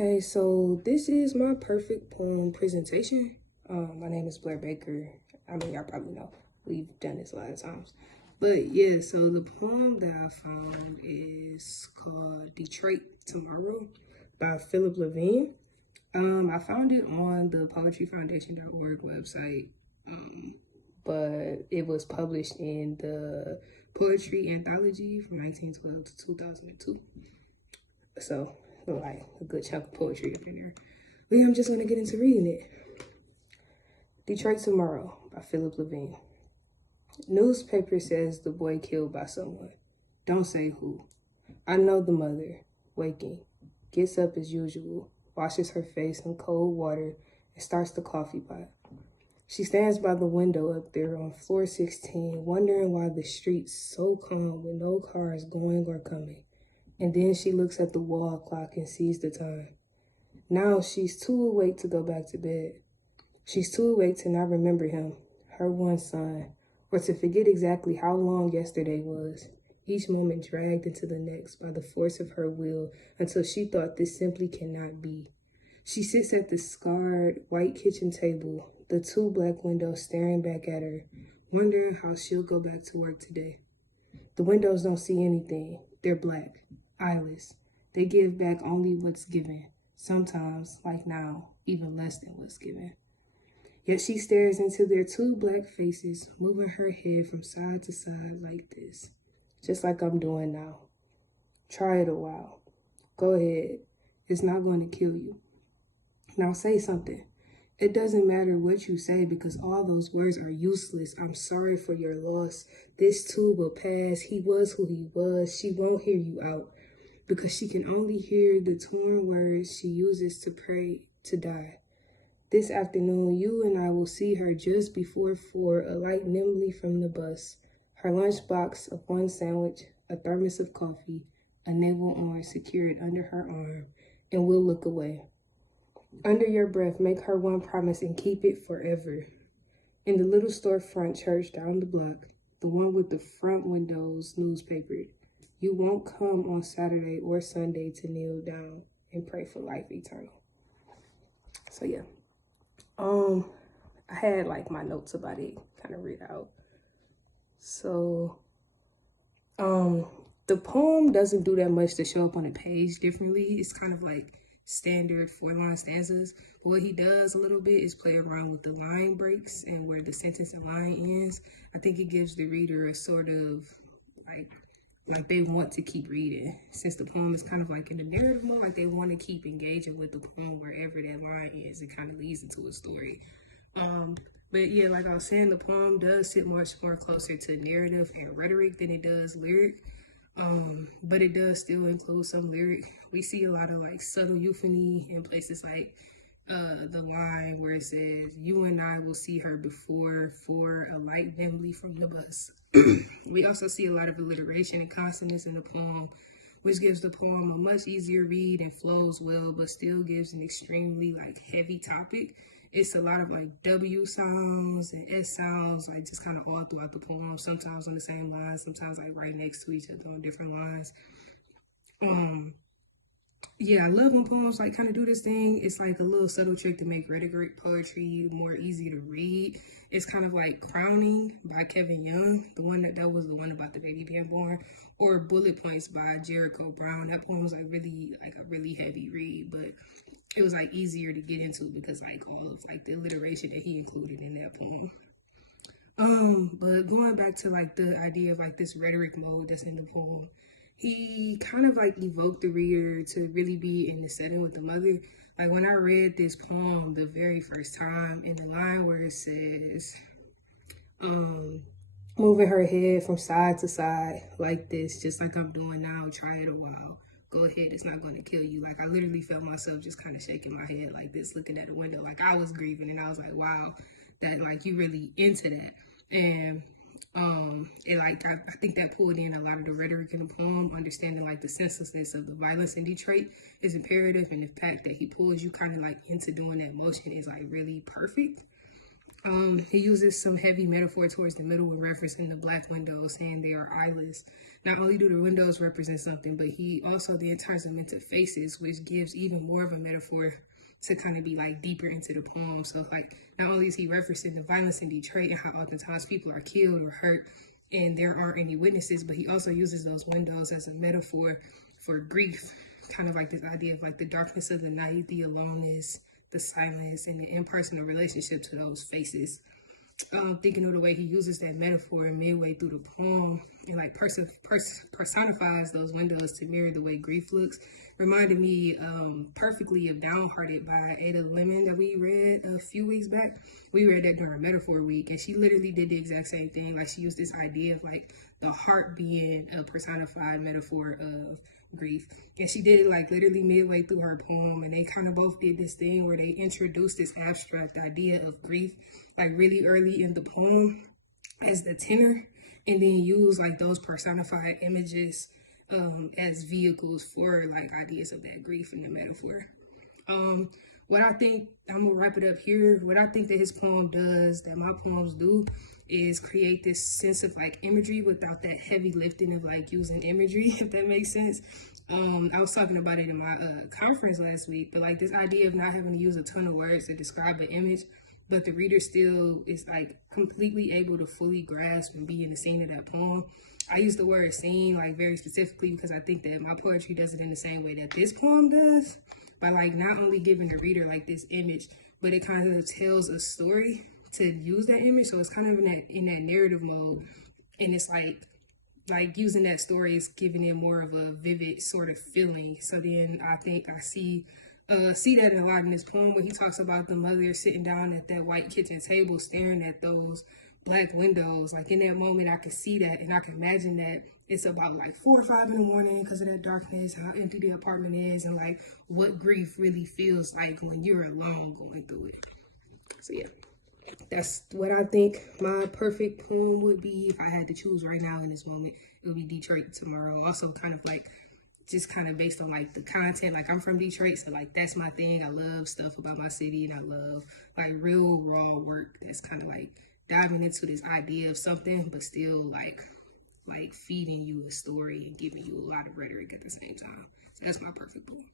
Okay, so this is my perfect poem presentation. My name is Blair Baker. I mean, y'all probably know. We've done this a lot of times. But yeah, so the poem that I found is called Detroit Tomorrow by Philip Levine. I found it on the poetryfoundation.org website, but it was published in the Poetry Anthology from 1912 to 2002. So, like a good chunk of poetry up in there. But yeah, I'm just gonna get into reading it. Detroit Tomorrow by Philip Levine. Newspaper says the boy killed by someone. Don't say who. I know the mother, waking, gets up as usual, washes her face in cold water, and starts the coffee pot. She stands by the window up there on floor 16, wondering why the street's so calm with no cars going or coming. And then she looks at the wall clock and sees the time. Now she's too awake to go back to bed. She's too awake to not remember him, her one son, or to forget exactly how long yesterday was. Each moment dragged into the next by the force of her will until she thought this simply cannot be. She sits at the scarred white kitchen table, the two black windows staring back at her, wondering how she'll go back to work today. The windows don't see anything. They're black, eyeless. They give back only what's given. Sometimes, like now, even less than what's given. Yet she stares into their two black faces, moving her head from side to side like this, just like I'm doing now. Try it a while. Go ahead. It's not going to kill you. Now say something. It doesn't matter what you say because all those words are useless. I'm sorry for your loss. This too will pass. He was who he was. She won't hear you out because she can only hear the torn words she uses to pray to die. This afternoon, you and I will see her just before 4, alight nimbly from the bus. Her lunchbox of one sandwich, a thermos of coffee, a navel orange secured under her arm, and we'll look away. Under your breath, make her one promise and keep it forever. In the little storefront church down the block, the one with the front windows newspapered, you won't come on Saturday or Sunday to kneel down and pray for life eternal. So yeah, I had like my notes about it kind of read out. So, the poem doesn't do that much to show up on a page differently. It's kind of like standard 4-line stanzas. But what he does a little bit is play around with the line breaks and where the sentence and line ends. I think it gives the reader a sort of like they want to keep reading. Since the poem is kind of like in the narrative mode, like they want to keep engaging with the poem wherever that line is. It kind of leads into a story. But yeah, like I was saying, the poem does sit much more closer to narrative and rhetoric than it does lyric. But it does still include some lyric. We see a lot of like subtle euphony in places like the line where it says, you and I will see her before 4, alight nimbly from the bus. We also see a lot of alliteration and consonants in the poem, which gives the poem a much easier read and flows well, but still gives an extremely like heavy topic. It's a lot of like W sounds and S sounds, like just kind of all throughout the poem, sometimes on the same line, sometimes like right next to each other on different lines. Yeah, I love when poems like kind of do this thing. It's like a little subtle trick to make rhetoric poetry more easy to read. It's kind of like Crowning by Kevin Young, the one that was the one about the baby being born, or Bullet Points by Jericho Brown. That poem was like a really heavy read, but it was like easier to get into because like all of like the alliteration that he included in that poem. But going back to like the idea of like this rhetoric mode that's in the poem, he kind of like evoked the reader to really be in the setting with the mother. Like when I read this poem the very first time, in the line where it says, moving her head from side to side like this, just like I'm doing now, try it a while. Go ahead, it's not going to kill you. Like I literally felt myself just kind of shaking my head like this, looking at the window, like I was grieving, and I was like, wow, that like you really into that. And I think that pulled in a lot of the rhetoric in the poem, understanding like the senselessness of the violence in Detroit is imperative, and the fact that he pulls you kind of like into doing that motion is like really perfect. He uses some heavy metaphor towards the middle when referencing the black windows, saying they are eyeless. Not only do the windows represent something, but he also then turns them into faces, which gives even more of a metaphor to kind of be like deeper into the poem. So like not only is he referencing the violence in Detroit and how oftentimes people are killed or hurt and there aren't any witnesses, but he also uses those windows as a metaphor for grief, kind of like this idea of like the darkness of the night, the aloneness, the silence, and the impersonal relationship to those faces. Thinking of the way he uses that metaphor midway through the poem and like personifies those windows to mirror the way grief looks, reminded me perfectly of Downhearted by Ada Lemon that we read a few weeks back. We read that during Metaphor Week, and she literally did the exact same thing. Like she used this idea of like the heart being a personified metaphor of grief, and she did it like literally midway through her poem, and they kind of both did this thing where they introduced this abstract idea of grief like really early in the poem as the tenor, and then use like those personified images as vehicles for like ideas of that grief and the metaphor. What I think, I'm gonna wrap it up here. What I think that his poem does, that my poems do, is create this sense of like imagery without that heavy lifting of like using imagery, if that makes sense. I was talking about it in my conference last week, but like this idea of not having to use a ton of words to describe an image, but the reader still is like completely able to fully grasp and be in the scene of that poem. I use the word scene like very specifically because I think that my poetry does it in the same way that this poem does, by like not only giving the reader like this image, but it kind of tells a story to use that image. So it's kind of in that narrative mode, and it's like using that story is giving it more of a vivid sort of feeling. So then I think I see that a lot in this poem where he talks about the mother sitting down at that white kitchen table staring at those black windows. Like in that moment I could see that, and I can imagine that it's about like 4 or 5 in the morning because of that darkness, how empty the apartment is, and like what grief really feels like when you're alone going through it. So yeah, that's what I think my perfect poem would be if I had to choose right now in this moment. It would be Detroit Tomorrow. Also kind of like just kind of based on like the content. Like I'm from Detroit, so like that's my thing. I love stuff about my city, and I love like real raw work that's kind of like diving into this idea of something, but still like feeding you a story and giving you a lot of rhetoric at the same time. So that's my perfect poem.